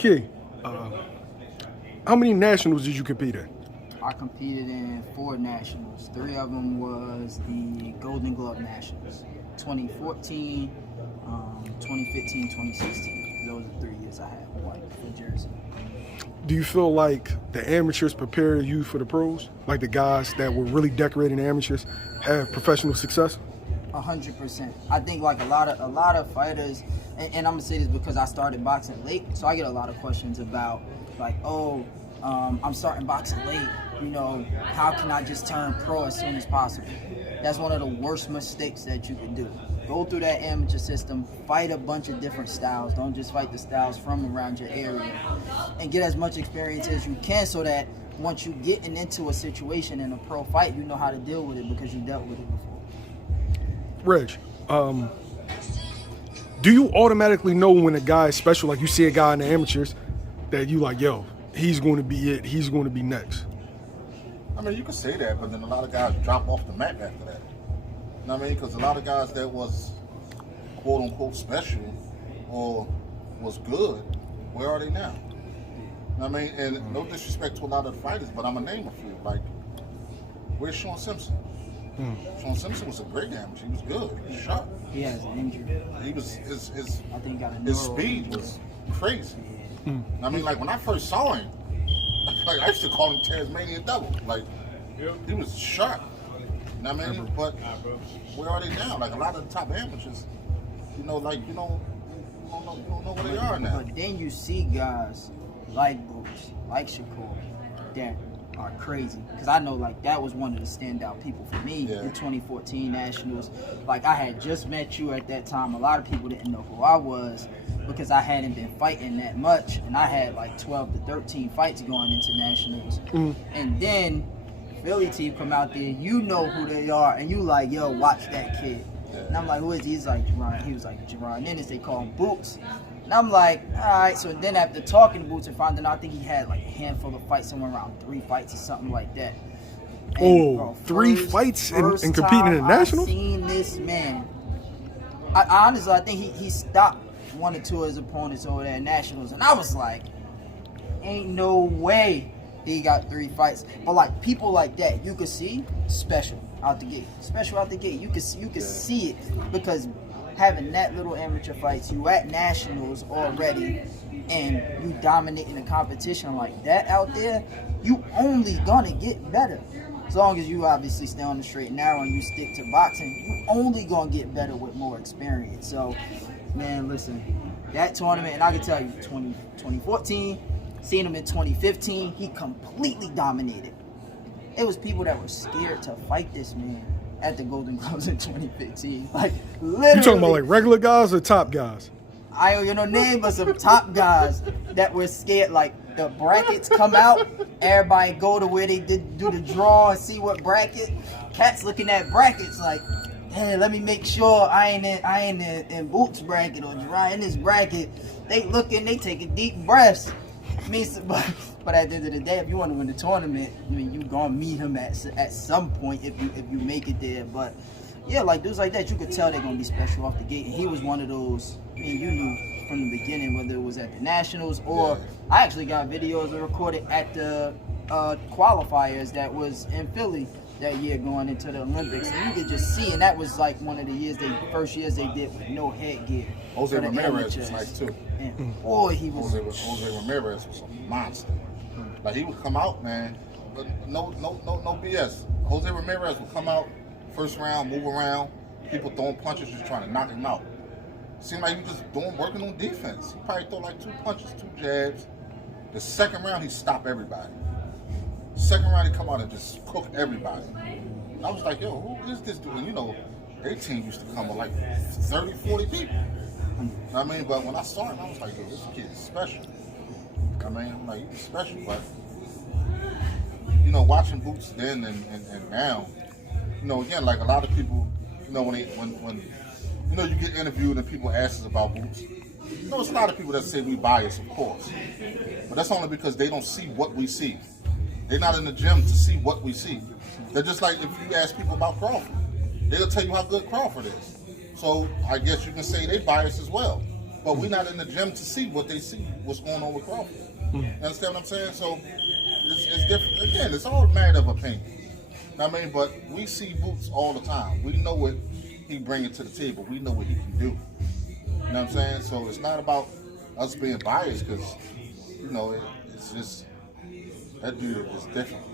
Key, how many nationals did you compete in? I competed in 4 nationals. 3 of them was the Golden Glove Nationals. 2014, 2015, 2016. Those are 3 years I had won for Jersey. Do you feel like the amateurs prepare you for the pros? Like the guys that were really decorating amateurs have professional success? 100%. I think like a lot of fighters, and I'm gonna say this because I started boxing late, so I get a lot of questions about like, I'm starting boxing late. You know, how can I just turn pro as soon as possible? That's one of the worst mistakes that you can do. Go through that amateur system, fight a bunch of different styles. Don't just fight the styles from around your area, and get as much experience as you can so that once you get into a situation in a pro fight, you know how to deal with it because you dealt with it before. Reg, do you automatically know when a guy is special, like you see a guy in the amateurs, that you like, yo, he's going to be it, he's going to be next? I mean, you could say that, but then a lot of guys drop off the map after that. You know what I mean? Because a lot of guys that was quote-unquote special or was good, where are they now? You know what I mean? And no disrespect to a lot of the fighters, but I'm going to name a few. Like, where's Sean Simpson? Sean Simpson was a great amateur. He was good. He was sharp. He has an injury. He was his I think he got a his neuro speed injury. was crazy. I mean, like when I first saw him, like I used to call him Tasmanian Devil. Like he was sharp. You know what I mean? But where are they now? Like a lot of the top amateurs, you know, like you don't know where they are now. But then you see guys like Boots, like Shakur, that are crazy. Because I know like that was one of the standout people for me in 2014 Nationals. Like I had just met you at that time. A lot of people didn't know who I was because I hadn't been fighting that much. And I had like 12 to 13 fights going into Nationals. And then Philly team come out there, you know who they are, and you like, yo, watch that kid. And I'm like, who is he? He's like, Jaron. He was like, Jaron Ennis, they call him Boots. And I'm like, all right. So then after talking to Boots and finding out, I think he had like a handful of fights, somewhere around 3 fights or something like that. And, bro, 3 fights and competing in the Nationals? I seen this man. I honestly, I think he stopped 1 or 2 of his opponents over there at Nationals. And I was like, ain't no way he got 3 fights. But like people like that, you could see special out the gate. Special out the gate. You could see it because having that little amateur fights, you at Nationals already, and you dominating a competition like that out there, you only gonna get better. As long as you obviously stay on the straight and narrow and you stick to boxing, you only gonna get better with more experience. So, man, listen, that tournament, and I can tell you, 2014, seen him in 2015, he completely dominated. It was people that were scared to fight this man at the Golden Gloves in 2015. Like, literally. You talking about like regular guys or top guys? I don't know name, but some top guys that were scared. Like, the brackets come out, everybody go to where they do the draw and see what bracket. Cats looking at brackets like, hey, let me make sure I ain't in Boots bracket or Jaron in this bracket. They looking, they taking deep breaths. But at the end of the day, if you want to win the tournament, I mean, you gonna meet him at some point if you make it there. But yeah, like dudes like that, you could tell they're gonna be special off the gate. And he was one of those. I mean, you knew from the beginning whether it was at the Nationals or I actually got videos recorded at the qualifiers that was in Philly that year going into the Olympics, and you could just see. And that was like one of the first years they did with no headgear. Jose Ramirez was nice too. And boy, he was. Jose Ramirez was a monster. Like he would come out, man. But no BS. Jose Ramirez would come out first round, move around, people throwing punches, just trying to knock him out. Seemed like he was just working on defense. He probably throw like 2 punches, 2 jabs. The second round, he stopped everybody. Second round, he come out and just cook everybody. And I was like, yo, who is this dude? And you know, their team used to come with like 30, 40 people. You know what I mean? But when I saw him, I was like, yo, this kid is special. I mean, I'm like, he's special, but you know, watching Boots then and now, you know, again, like a lot of people, you know, when you know, you get interviewed and people ask us about Boots, you know, there's a lot of people that say we bias, of course, but that's only because they don't see what we see. They're not in the gym to see what we see. They're just like if you ask people about Crawford, they'll tell you how good Crawford is. So I guess you can say they bias as well. but we're not in the gym to see what they see, what's going on with Crawford. You understand what I'm saying? So it's different. Again, it's all a matter of opinion. I mean, but we see Boots all the time. We know what he bringing to the table. We know what he can do. You know what I'm saying? So it's not about us being biased because, you know, it's just that dude is different.